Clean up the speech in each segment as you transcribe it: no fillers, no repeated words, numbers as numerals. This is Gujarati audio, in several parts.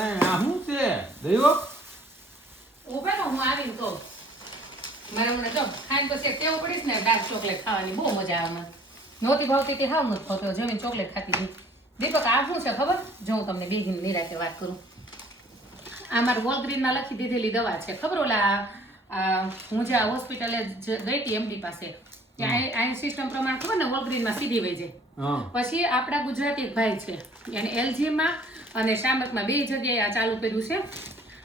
આ શું છે દયો ઉભે ને હું આવીને કહું મારે મને જો ખાઈને પછી ટેવ પડીશ ને ડાર્ક ચોકલેટ ખાવાની બહુ મજા આવે મને નહોતી ભાવતી તે હાવ નથી ખાતો જમીન ચોકલેટ ખાતી હતી દીપક આ શું છે ખબર જો હું તમને બે દિન નિરાતે વાત કરું આ મારું વોલગ્રીનમાં લખી દીધેલી દવા છે ખબર ઓલા હું જે હોસ્પિટલે ગઈ હતી એમડી પાસે ત્યાં આની સિસ્ટમ પ્રમાણે ખબર ને વોલગ્રીનમાં સીધી વહી જાય પછી આપણા ગુજરાતી એક ભાઈ છે એને એલજીમાં અને શામકમાં બે જગ્યાએ આ ચાલુ કર્યું છે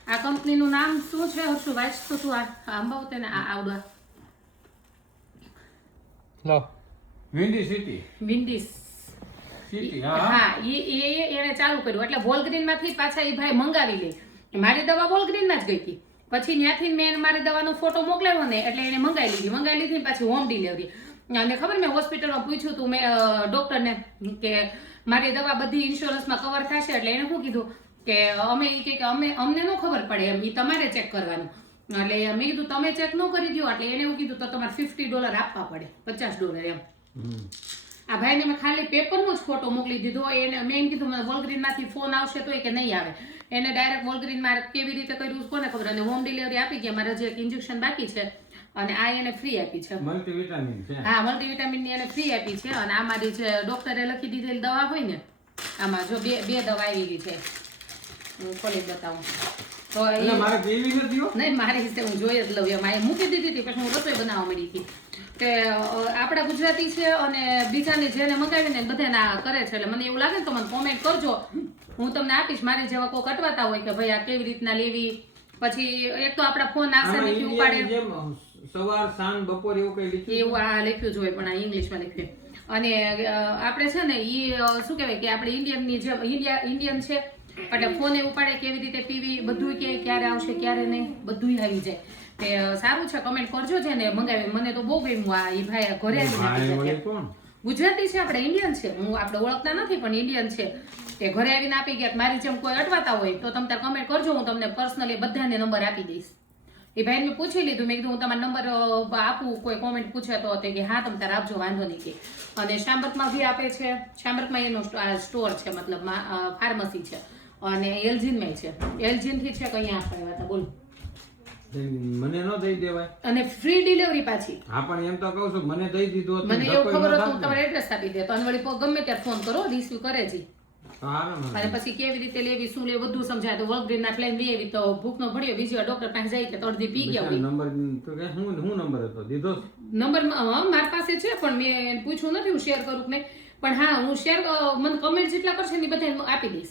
આ કંપનીનું નામ શું છે હર્ષુ વાંચતો તું આ અંબાવતે ને આ આવડવા લો વિન્ડી સિટી વિન્ડીસ સિટી હા એને ચાલુ કર્યું એટલે વોલગ્રીન માંથી પાછા એ ભાઈ મંગાવી લે મારી દવા વોલગ્રીન માં જ ગઈ હતી પછી ત્યાંથી મેં મારી દવાનો ફોટો મોકલાવ્યો ને એટલે એને મંગાવી લીધી પાછી હોમ ડિલિવરી અને ખબર મેં હોસ્પિટલમાં પૂછ્યું હતું મેં ડોક્ટરને કે મારી દવા બધી ઇન્સ્યોરન્સમાં કવર થશે એટલે એને શું કીધું કે અમે ઈ કે અમને ન ખબર પડે એમ એ તમારે ચેક કરવાનું એટલે મેં કીધું તમે ચેક ન કરી દો એટલે એને એવું કીધું તો તમારે $50 આપવા પડે $50 એમ આ ભાઈને મેં ખાલી પેપરનો જ ફોટો મોકલી દીધો એને મેં એમ કીધું મને વોલગ્રીન માંથી ફોન આવશે તો કે નહીં આવે એને ડાયરેક્ટ વોલગ્રીન મારે કેવી રીતે કર્યું કોને ખબર અને હોમ ડિલિવરી આપી ગયા મારે જે એક ઇન્જેક્શન બાકી છે અને આ એને ફ્રી આપી છે મલ્ટીવિટામિન છે હા મલ્ટીવિટામિન ની એને ફ્રી આપી છે અને આ મારી જે ડોક્ટરે લખી દીધેલી દવા હોય ને આમાં જો બે દવા આવેલી છે હું ખોલી બતાવું તો મારે કેવી નથી નહીં મારી વિશે હું જોઈ જ લઉં એમાં એ મૂકી દીધી હતી પછી હું રસોઈ બનાવવા મળી હતી કે આપણા ગુજરાતી છે અને બીજાને જેને મંગાવીને બધાને આ કરે છે એટલે મને એવું લાગે ને તો મને કોમેન્ટ કરજો હું તમને આપીશ મારી જેવા કોઈ કટવાતા હોય કે ભાઈ આ કેવી રીતના લેવી પછી એક તો આપણા ફોન આશે નથી ઉપાડે સવાર સાંજ બપોર એવું કઈ લખ્યું એવું આ લખ્યું જ હોય પણ આ ઇંગ્લિશમાં લખ્યું અને આપણે છે ને એ શું કહેવાય કે આપણે ઇન્ડિયનની જે ઇન્ડિયન છે એટલે ફોન એવું પાડે કેવી રીતે પીવી બધું કે ક્યારે આવશે ક્યારે નહીં બધું આવી જાય તે સારું છે કમેન્ટ કરજો છે ને મંગાવી મને તો બહુ ગમ્યું આ એ ભાઈ ઘરે આવીને ગુજરાતી છે આપણે ઇન્ડિયન છે હું આપણે ઓળખતા નથી પણ ઇન્ડિયન છે તે ઘરે આવીને આપી ગયા મારી જેમ કોઈ અટવાતા હોય તો તમે કમેન્ટ કરજો હું તમને પર્સનલી બધાને નંબર આપી દઈશ એ ભાઈને મેં પૂછી લીધું મેં કીધું હું તમારો નંબર આપું કોઈ કોમેન્ટ પૂછે તો તે કે હા તમે તારે આપજો વાંધો નહીં કે અને શાંબર્કમાં બી આપે છે શાંબર્કમાં એનો સ્ટોર છે મતલબ ફાર્મસી છે અને એલજીનમાં છે એલજીનથી છે કે અહીંયા આપણે હતા બોલ મને ન દઈ દેવાય અને ફ્રી ડિલિવરી પાછી હા પણ એમ તો કહું છું મને દઈ દીધું હતું મને એવું ખબર હતું તમારે એડ્રેસ આપી દે તો અનવળી ગમે ત્યારે ફોન કરો રિસીવ કરે છે અને પછી કેવી રીતે લેવી શું લેવી બધું સમજાય તો વોલગ્રીન ના લઈને લઈ આવી તો ભૂખનો ભળ્યો બીજી વાર ડોક્ટર પાસે જાય તો અડધી પી ગયા હોય નંબર તો કે હું નંબર હતો દીધો નંબર મારી પાસે છે પણ મેં પૂછ્યું નથી હું શેર કરું કે નહીં પણ હા હું શેર મને કમેન્ટ જેટલા કરશે ને બધા આપી દઈશ